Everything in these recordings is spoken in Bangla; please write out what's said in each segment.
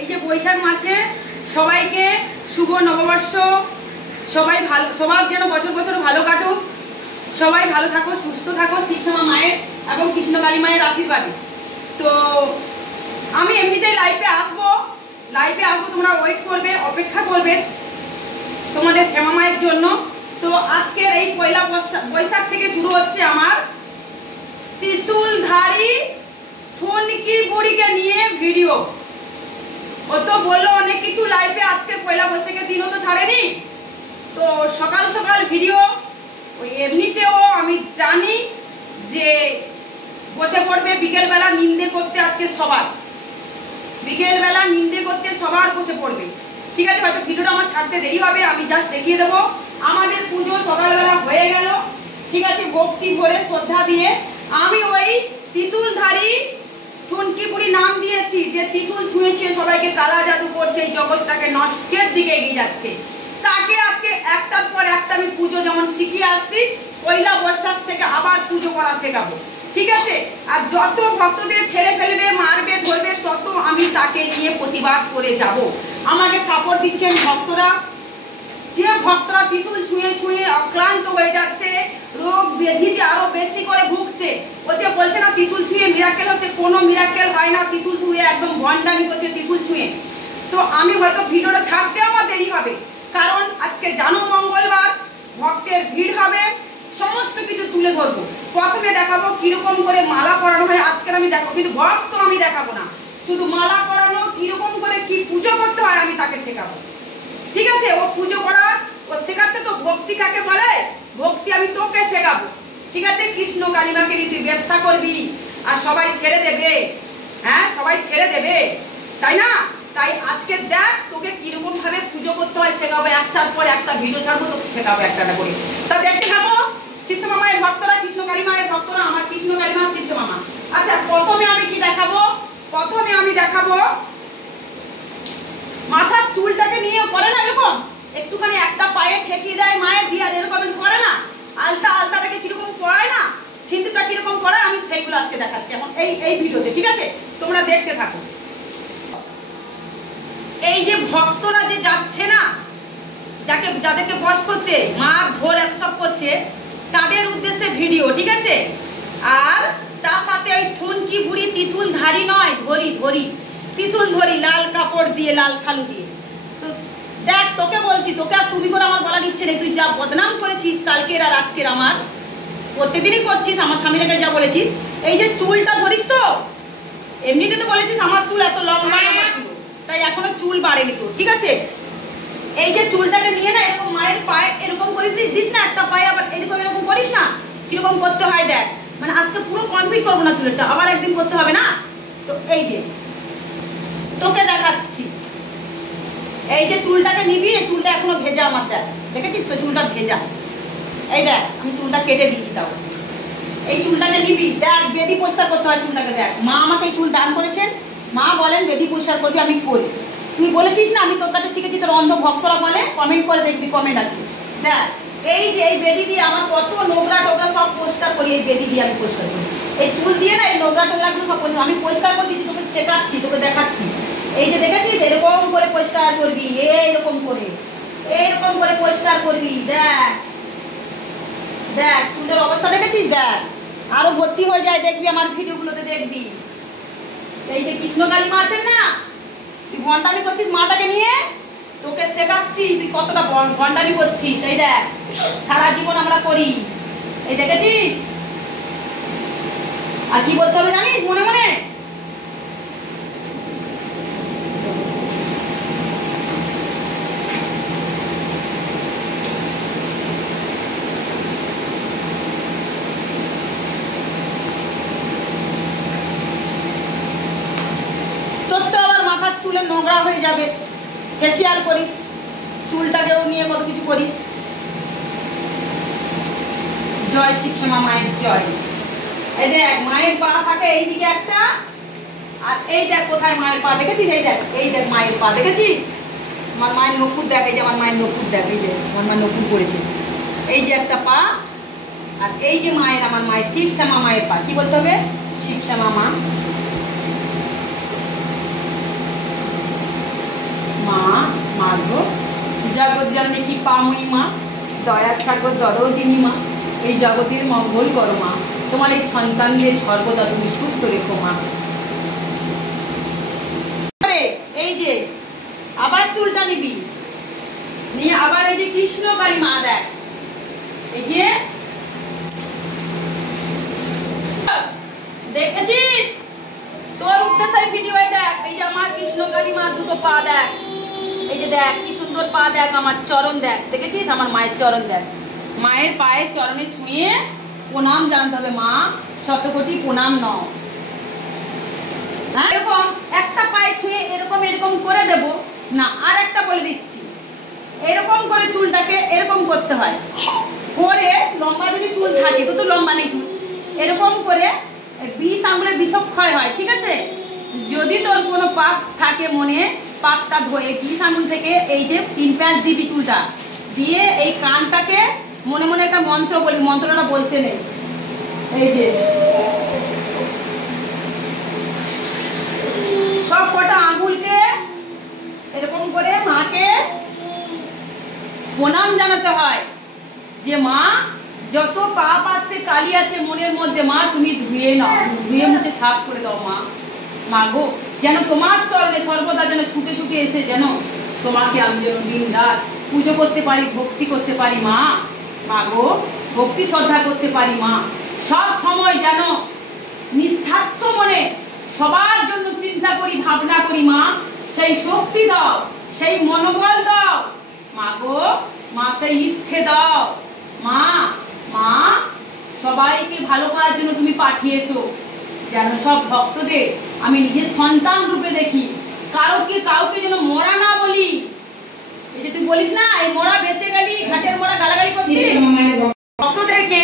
এই যে বৈশাখ মাসে সবাইকে শুভ নববর্ষ। সবাই ভালো, সবার যেন বছর বছর ভালো কাটুক। সবাই ভালো থাকো, সুস্থ থাকো শিবশ্যামা মায়ের এবং কৃষ্ণকালী মায়ের আশীর্বাদে। তো আমি এমনিতেই লাইভে আসবো, তোমরা ওয়েট করবে, অপেক্ষা করবে তোমাদের শ্যামা মায়ের জন্য। তো আজকের এই পয়লা বৈশাখ থেকে শুরু হচ্ছে আমার ত্রিশূলধারী ঠুনকি বুড়িকে নিয়ে ভিডিও। ও তো বললো অনেক কিছু লাইভে, আজকে পয়লা বৈশাখের দিনও তো ছাড়েনি, তো সকাল সকাল ভিডিও। ওই এমনিতেও আমি জানি যে বসে পড়বে বিকেলবেলা নিন্দে করতে, আজকে সবার বিকেলবেলা নিন্দে করতে সবার বসে পড়বে। ঠিক আছে, হয়তো ভিডিওটা আমার ছাড়তে দেরি হবে, আমি জাস্ট দেখিয়ে দেবো। আমাদের পুজো সকালবেলা হয়ে গেল, ঠিক আছে, ভক্তি ভরে শ্রদ্ধা দিয়ে আমি ওই ত্রিশূলধারী ঠুনকি বুড়ি নাম দিয়েছি, যে ত্রিশূল ছুঁয়ে ছুঁয়ে সবাইকে কালা জাদু করছে, এই জগৎটাকে নষ্টের দিকে এগিয়ে যাচ্ছে, তাকে আজকে একটার পর একটা আমি পুজো যেমন শিখিয়ে আসছি, পয়লা বৈশাখ থেকে আবার পুজো করা শেখাবো। ঠিক আছে, আর যত ভক্তদের ঠেলে ফেলবে, মারবে, ধরবে, তত আমি তাকে নিয়ে প্রতিবাদ করে যাব। আমাকে সাপোর্ট দিচ্ছেন ভক্তরা, যে ভক্তরা ত্রিশূল ছুঁয়ে ছুঁয়ে অক্লান্ত হয়ে যাচ্ছে, রোগ ব্যাধিতে আরো বেশি করে ভুগছে। ও যে বলছে না ত্রিশূল ছুঁয়ে মিরাকেল হচ্ছে, কোনো মিরাকেল হয় না। ত্রিশূল ছুঁয়ে একদম ভণ্ডামি করছে ত্রিশূল ছুঁয়ে। তো আমি হয়তো ভিডিওটা ছাড়তে আমার দেরি হবে, কারণ আজকে জানো মঙ্গলবার, ভক্তের ভিড় হবে, সমস্ত কিছু তুলে ধরবো। প্রথমে দেখাবো কিরকম করে মালা পরানো হয়, আজকের আমি দেখাবো, কিন্তু ভক্ত আমি দেখাবো না, শুধু মালা পরানো, কিরকম করে কি পুজো করতে হয় আমি তাকে শেখাবো। ঠিক আছে, ও পুজো করা ও শেখাচ্ছে, তো ভক্তি কাকে বলে, ভক্তি আমি তোকে শেখাবো। ঠিক আছে, কৃষ্ণ কালিমাকে নিয়ে তুই ব্যবসা করবি আর সবাই ছেড়ে দেবে, হ্যাঁ সবাই ছেড়ে দেবে, তাই না? তাই আজকে দেখ তোকে কিরকম ভাবে পুজো করতে হয় শেখাবো, একটার পর একটা ভিডিও ছাড়বো, তোকে শেখাবো একটা করে। তা দেখতে থাকো শিবশ্যামা মায়ের ভক্তরা, কৃষ্ণকালী মায়ের ভক্তরা, আমার কৃষ্ণকালী মা শিবশ্যামা মা। আচ্ছা, প্রথমে আমি কি দেখাবো, প্রথমে আমি দেখাবো মাথার চুলটাকে নিয়ে করে না এরকম একটুখানি একটা পায়ে ঠেকিয়ে দেয় মায়ের দিয়ে, আর এরকম করে না, আলতাটাকে কিরকম পড়ায় না, সিঁদুরটা কিরকম পড়ায়, আমি সেইগুলো আজকে দেখাচ্ছি এখন এই ভিডিওতে। ঠিক আছে, তোমরা দেখতে থাকো। এই যে ভক্তরা যে যাচ্ছে না, যাদেরকে বশ করছে, মার ধর সব করছে, তাদের উদ্দেশ্যে ভিডিও। ঠিক আছে, আর তার সাথে ওই ঠুনকি বুড়ি ত্রিশূল ধারী নয়, ধরি ত্রিশূল ধরি, লাল কাপড় দিয়ে, লাল শালু দিয়ে। তো দেখ, তোকে বলছি, তোকে আর তুমি করে আমার বলার ইচ্ছে নেই। তুই যা বদনাম করেছিস কালকের আর আজকের, আমার প্রত্যেকদিনই করছিস, আমার স্বামীটাকে যা বলেছিস, এই যে চুলটা ধরিস, তো এমনিতে তো বলেছিস আমার চুল এত লম্বা ছিল, তাই এখনো চুল বাড়েনি তো। ঠিক আছে, এই যে চুলটাকে নিয়ে না এরকম মায়ের পায়ে এরকম করে দিস না, একটা পায়ে আবার এরকম করিস না, কিরকম করতে হয় দেখ। মানে আজকে পুরো কমপ্লিট করবো না চুলটা, আবার একদিন করতে হবে না। তো এই যে তোকে দেখাচ্ছি, এই যে চুলটাকে নিবি, এই চুলটা এখনো ভেজা আমার, দেখ দেখেছিস তো চুলটা ভেজা। এই দেখ আমি চুলটা কেটে দিয়েছি, তাও এই চুলটাকে নিবি, দেখ বেদি পরিষ্কার করতে হয় চুলটাকে। দেখ, মা আমাকে এই চুল দান করেছেন, মা বলেন বেদি পরিষ্কার করবি, আমি করি। তুই বলেছিস না আমি তোর কাছে শিখেছি, তোর অন্ধ ভক্তরা বলে, কমেন্ট করে দেখবি, কমেন্ট আছে। দেখ এই যে এই বেদি দিয়ে আমার কত নোংরা টোংরা সব পরিষ্কার করি, এই বেদি দিয়ে আমি পরিষ্কার করি, এই চুল দিয়ে না এই নোংরা টোংরাগুলো সব পরিষ্কার আমি পরিষ্কার করে দিচ্ছি, তোকে শেখাচ্ছি, তোকে দেখাচ্ছি। এই যে দেখেছিস এরকম করে পরিষ্কার করবি, এইরকম করে পরিষ্কার করবি। দেখ দেখ চুলের অবস্থা দেখেছিস, দেখ আরো ভর্তি হয়ে যায়, দেখবি আমার ভিডিওগুলোতে দেখবি। এই যে কৃষ্ণকালী মা আছেন না, তুই ভণ্ডামি করছিস মাটাকে নিয়ে, তোকে শেখাচ্ছি তুই কতটা ভণ্ডামি করছিস। এই দেখ সারা জীবন আমরা করি, এই দেখেছিস। আর কি বলতে হবে জানিস মনে মনে, তোর তো আবার মাথার চুলে নোংরা হয়ে যাবে, ফেসিয়াল করিস, চুলটাকেও নিয়ে কত কিছু করিস। জয় শিবশ্যামা মায়ের জয়। এই দেখ মায়ের পা থাকে এইদিকে একটা, আর এই দেখ কোথায় মায়ের পা দেখেছিস, এই দেখ মায়ের পা দেখেছিস, আমার মায়ের নকুর দেখ, এই যে আমার মায়ের নকুর দেখ, এই যে আমার মায়ের নকুর পড়েছে, এই যে একটা পা, আর এই যে মায়ের, আমার মায়ের শিবশ্যামা মায়ের পা। কি বলতে হবে, শিবশ্যামা মা। জগৎ জননী কি পামই মা, দয়ার সাগর দরদিনী মা, এই জগতের মঙ্গল করো মা, তোমার এই সন্তানদের সর্বদা তুমি সুস্থ রেখো মা। এই যে আবার চুলটা নিবি, নিয়ে আবার এই যে কৃষ্ণকালী মা দেখ, এই যে দেখেছিস তোর উদ্দেশ্যে ভিডিও দেখ, এই যে আমার কৃষ্ণকালী মা দুটো পা দেখ, এই যে দেখ কি সুন্দর পা দেখ, আমার চরণ দেখ, দেখেছিস আমার মায়ের চরণ দেখ, মায়ের পায়ের চরণে ছুঁয়ে প্রণাম জানতে হবে মা, শতকোটি প্রণাম নাও। হ্যাঁ এরকম একটা পায়ে ছুঁয়ে এরকম এরকম করে দেব না, আর একটা বলে দিচ্ছি, এরকম করে চুলটাকে এরকম করতে হয়, করে লম্বা যদি চুল থাকে তো লম্বা নেই চুল, এরকম করে 20 আঙ্গুলে বিষক্ষয় হয়, ঠিক আছে? যদি তোর কোনো পাপ থাকে মনে, পাপটা ধরে 20 আঙ্গুল থেকে এই যে 3 প্যাঁচ দিবি চুলটা দিয়ে, এই কানটাকে মনে মনে একটা মন্ত্র বলি, মন্ত্রটা বলতে নেই, এই যে সব কটা আঙ্গুলকে এরকম করে মাকে প্রণাম জানাতে হয় যে মা যত পাপ আছে কালি আছে মনের মধ্যে মা তুমি ধুয়ে নাও, ধুয়ে মুছে সাফ করে দাও মা, মা গো যেন তোমার চরণে সর্বদা যেন ছুটে ছুটে এসে যেন তোমাকে আমি যেন দিন রাত পুজো করতে পারি, ভক্তি করতে পারি মা, মা গো ভক্তি শ্রদ্ধা করতে পারি মা, সব সময় যেন নিঃস্বার্থ মনে সবার জন্য চিন্তা করি, ভাবনা করি মা, সেই শক্তি দাও, সেই মনোবল দাও মা গো, মা সেই ইচ্ছে দাও মা, মা সবাইকে ভালো করার জন্য তুমি পাঠিয়েছো, যেন সব ভক্তদের আমি নিজের সন্তান রূপে দেখি, কাউকে যেন মরা না বলি, এই যে তুই বলিস না এই মরা বেঁচে গেলি, ঘাটের মরা গালাগালি করছিস, ভক্তদেরকে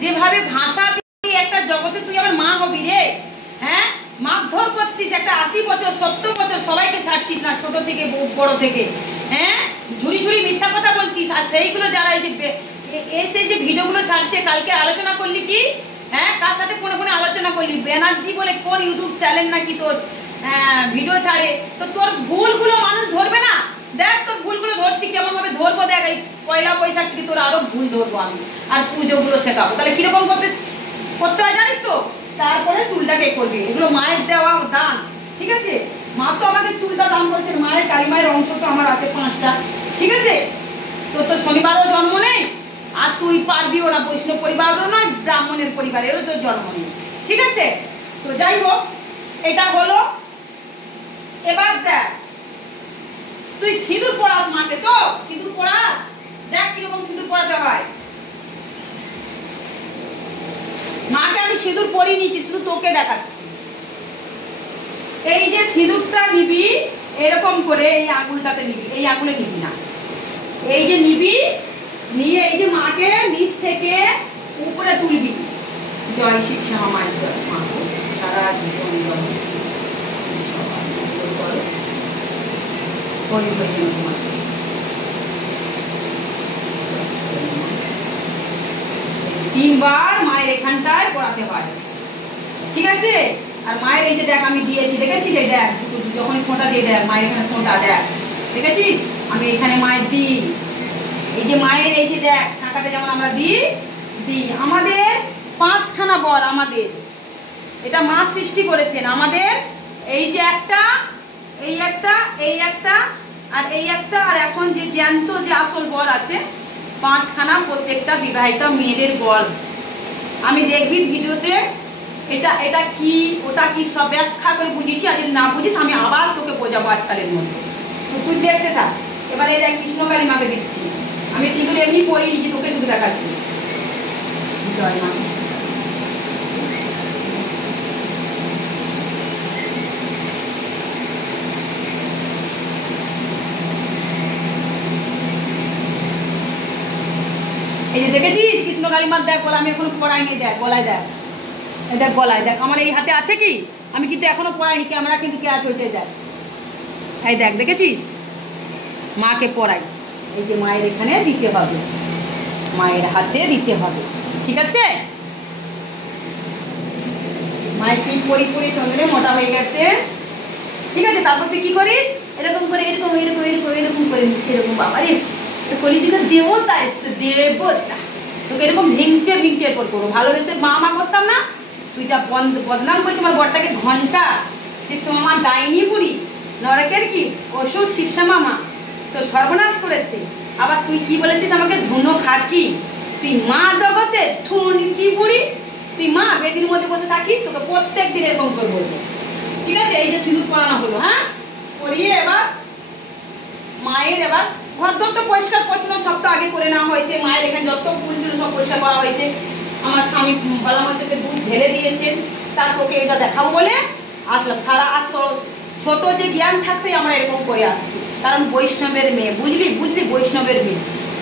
যেভাবে ভাষা দিয়ে একটা জগতে তুই আমার মা হবি রে, হ্যাঁ মারধর করছিস, একটা 80 বছর 70 বছর সবাইকে ছাড়ছিস না, ছোট থেকে বড় থেকে, হ্যাঁ ঝুড়ি ঝুড়ি মিথ্যা কথা বলছিস, আর সেইগুলো যারা এই যে এসে যে ভিডিওগুলো ছাড়ছে, কালকে আলোচনা করলি কি, হ্যাঁ কার সাথে ফোনে ফোনে আলোচনা করলি, ব্যানার্জি বলে কোন ইউটিউব চ্যানেল নাকি তোর ভিডিও ছাড়ে, তো তোর ভুলগুলো মানুষ ধরবে না, দেখ তোর ভুলগুলো ধরছি কেমন ভাবে ধরবো, দেখ এই পয়লা বৈশাখ থেকে তোর আরো ভুল ধরবো আমি, আর পুজোগুলো শেখাবো, তাহলে কিরকম করতে হয় জানিস তো, তারপরে চুলটাকে করবি, এগুলো মায়ের দেওয়া দান, ঠিক আছে? মা তো আমাকে চুলটা দান করেছে, মায়ের কালী মায়ের অংশ তো আমার আছে 5টা, ঠিক আছে? তোর তো শনিবারও জন্ম নেই, আর তুই পারবিও না, বৈষ্ণব পরিবারও নয়, ব্রাহ্মণের পরিবারেরও তোর জন্ম নেই, ঠিক আছে? তো যাই হোক এটা হলো, এবার দেখ তুই সিঁদুর পরাস মাকে, তো সিঁদুর পরাস, দেখ কিরকম সিঁদুর পরাতে হয়, মাকে আমি সিঁদুর পরিয়ে নিয়েছি, শুধু তোকে দেখাচ্ছি, এই যে সিঁদুরটা নিবি এরকম করে এই আঙুলটাতে নিবি, এই আঙুলে নিবি না, এই যে নিবি, নিয়ে এই যে মাকে নিচ থেকে উপরে তুলবি, জয় শিব শ্যামা মায়ের জয়, মা সারা জীবন তিনবার মায়ের এখানটায় পড়াতে হয়, ঠিক আছে? আর মায়ের এই যে দেখ আমি দিয়েছি, দেখেছিস এই দেখ যখন ফোঁটা দিয়ে দেখ মায়ের এখানে ফোঁটা দেখ, দেখেছিস আমি এখানে মায়ের দিই, এই যে মায়ের এই যে দেখ শাঁখাতে যেমন আমরা দিই, আমাদের 5খানা বর, আমাদের এটা মা সৃষ্টি করেছেন, আমাদের এই যে একটা, এই একটা, এই একটা আর এই একটা, আর এখন যে জ্যান্ত যে আসল বর আছে 5খানা, প্রত্যেকটা বিবাহিত মেয়েদের বর, আমি দেখবি ভিডিওতে এটা এটা কি ওটা কি সব ব্যাখ্যা করে বুঝিয়েছি, আর যদি না বুঝিস আমি আবার তোকে বোঝাবো আজকালের মধ্যে, তো তুই দেখতে থাক। এবারে এই কৃষ্ণকালী মাকে দিচ্ছি, আমি সিঁদুর এমনি পরিয়ে নিচ্ছি, তোকে শুধু দেখাচ্ছি, জয় মা। এই যে দেখেছিস কৃষ্ণকালী মার দেখ গলা, আমি এখনো পড়াইনি, দেখ গলায় দেখ, এই দেখ গলায় দেখ, আমার এই হাতে আছে কি, আমি কিন্তু এখনো পড়াইনি, ক্যামেরা কিন্তু ক্যাচ হয়েছে, দেখ এই দেখ দেখেছিস, মাকে পড়াই, এই যে মায়ের এখানে দিতে হবে, মায়ের হাতে দিতে হবে, ঠিক আছে? মায়ের কি পরি পরি চন্দ্রে মোটা হয়ে গেছে, ঠিক আছে? তারপর তুই কি করিস, এরকম করে এরকম এরকম এরকম এরকম করে সেরকম বাবারে কলিযুগের দেবতা এসছে, দেবতা। তোকে এরকম ভিংচে ভিংচে এরপর করবো, ভালোবেসে মা মা করতাম না, তুই যা বদনাম করছিস আমার বরটাকে। ঘন্টা শিবসা মামা ডাইনি বুড়ি, নরকের কি অসুর শিবসা মামা তো সর্বনাশ করেছে। আবার তুই কি বলেছিস আমাকে ধুনো খাকি, তুই মা জগতে ঠুনকি বুড়ি, তুই মা বেদির মধ্যে বসে থাকিস, তোকে প্রত্যেক দিন এরকম করে বলবো, ঠিক আছে? এই যে সিঁদুর পরানো হলো, হ্যাঁ পরিয়ে এবার মায়ের এবার ঘর দর তো পরিষ্কার পরিচ্ছন্ন সব তো আগে করে নেওয়া হয়েছে। মায়ের এখানে যত ফুল ছিল সব পরিষ্কার করা হয়েছে। আমার স্বামী ভোলা মাছেতে দুধ ঢেলে দিয়েছেন, তা তোকে এটা দেখাবো বলে আসলাম। সারা ছোট যে জ্ঞান থাকতেই আমরা এরকম করে আসছি, কারণ বৈষ্ণবের মেয়ে, বুঝলি বুঝলি, বৈষ্ণবের মেয়ে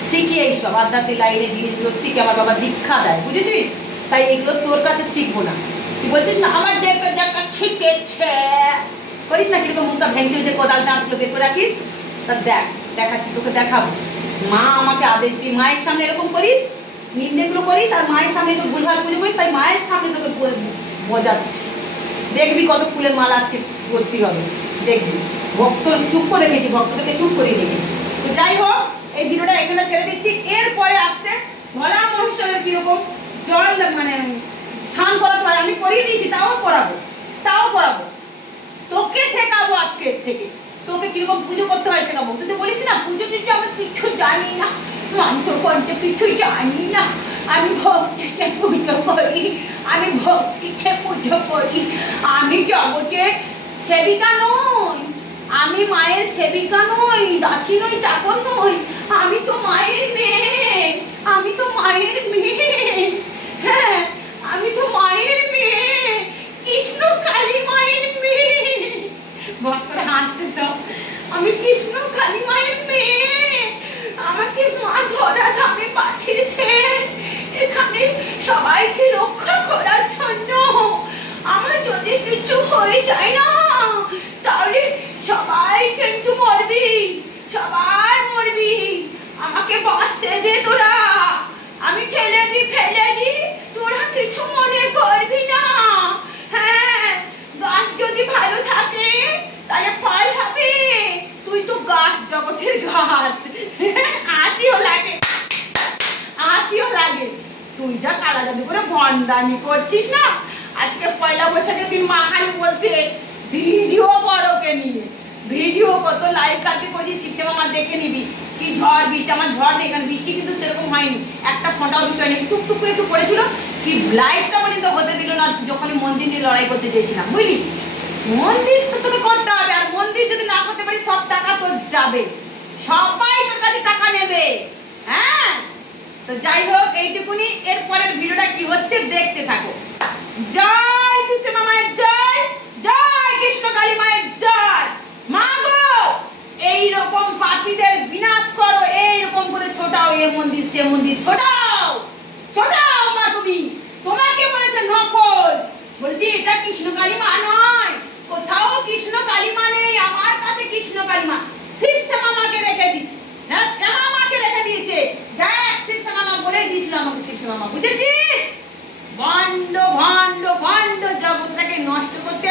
শিখি এইসব আধ্যাত্মিক লাইনে জিনিসগুলো শিখে আমার বাবা দীক্ষা দেয়, বুঝেছিস? তাই এগুলো তোর কাছে শিখবো না। তুই বলছিস না আমার দেখা দেখা শিখেছে, করিস না কিরকম মুখটা ভেঙে যে কোদাল দাঁতগুলো বের করে রাখিস। তা দেখাচ্ছি তোকে, দেখাবো। মা আমাকে আদেশ দিয়ে মায়ের সামনে এরকম করিস, নিন্দেগুলো করিস, আর মায়ের সামনে এসব ভুলভাল পুজো করিস, তাই মায়ের সামনে তোকে বোঝাচ্ছি। দেখবি কত ফুলের মালা আজকে ভর্তি হবে, দেখবি। ভক্ত চুপ করে রেখেছি, ভক্তদেরকে চুপ করিয়ে রেখেছি। তো যাই হোক, এই ভিডিওটা এখানে ছেড়ে দিচ্ছি। এরপরে আসছে ভোলা মহেশ্বরের কিরকম জল মানে স্নান করাতে হয়, আমি করিয়ে দিয়েছি, তাও করাবো। তোকে শেখাবো আজকে থেকে, তোকে কিরকম পুজো করতে হয় শেখাবো। তুই তো বলিস না পুজো টুজো আমি কিছু জানি না, মন্ত্র পঞ্চ কিছু জানি না, আমি ভক্তিতে পুজো করি, আমি ভক্তিতে পুজো করি, আমি জগতের সেবিকা নই, আমি মায়ের সেবিকা নই, দাসী নই, চাকর নই, আমি তো মায়ের মেয়ে, আমি তো মায়ের মেয়ে, হ্যাঁ আমি তো মায়ের মেয়ে, কৃষ্ণ কালী মায়ের মেয়ে। ভক্তরা হাসছে সব, আমি কৃষ্ণ কালী মায়ের মেয়ে, আমাকে মা ধরা ধামে পাঠিয়েছে এখানে সবাইকে রক্ষা করার জন্য। আমার যদি কিছু হয়ে যায় না তাহলে সবাই কিন্তু মরবি, সবাই মরবি, আমাকে বাঁচতে দে তোরা, আমি ঠেলে দি ফেলে দি, তোরা কিছু মনে করবি না। হ্যাঁ গাছ যদি ভালো থাকে তাহলে ফল হবে, তুই তো গাছ জগতের গাছ। হাসিও লাগে, তুই যা কালা জাদু করে ভণ্ডামি করছিস না। আজকে পয়লা বৈশাখের দিন মা খালি বলছে ভিডিও করো কে নিয়ে, ভিডিও কত লাইভ কালকে করেছি, শিবসা মামা দেখে নিবি কি ঝড় বৃষ্টি। আমার ঝড় নেই, এখানে বৃষ্টি কিন্তু সেরকম হয়নি, একটা ফোঁটাও বৃষ্টি হয়নি, টুকটুক করে একটু পড়েছিল। কি লাইভটা পর্যন্ত হতে দিল না যখন মন্দির নিয়ে লড়াই করতে চেয়েছিলাম, বুঝলি? মন্দির তো তোকে করতে হবে, আর মন্দির যদি না করতে পারি সব টাকা তোর যাবে, সবাই তোর কাছে টাকা নেবে। হ্যাঁ তো যাই হোক এইটুকুনি, এরপরের ভিডিওটা কি হচ্ছে দেখতে থাকো। জয় শিবসা মামায়ের জয়, জয় কৃষ্ণ কালী মায়ের জয়। মা গো এইরকম পাপীদের বিনাশ করো, এইরকম করে ছোটাও, এ মন্দির সে মন্দির ছোটাও, ছোটাও মা। তুমি তোমাকে বলেছে নকল, বলছি এটা কৃষ্ণ কালী মা নয়, কোথাও কৃষ্ণ কালী মা নেই, আমার কাছে কৃষ্ণ কালী মা। শিবসা মামাকে রেখে দি, হ্যাঁ শ্যামা মাকে রেখে দিয়েছে, দেখ শিবসা মামা বলে দিয়েছিল আমাকে, শিবসা মামা বুঝেছিস? ভণ্ড ভণ্ড ভণ্ড জগৎটাকে নষ্ট করতে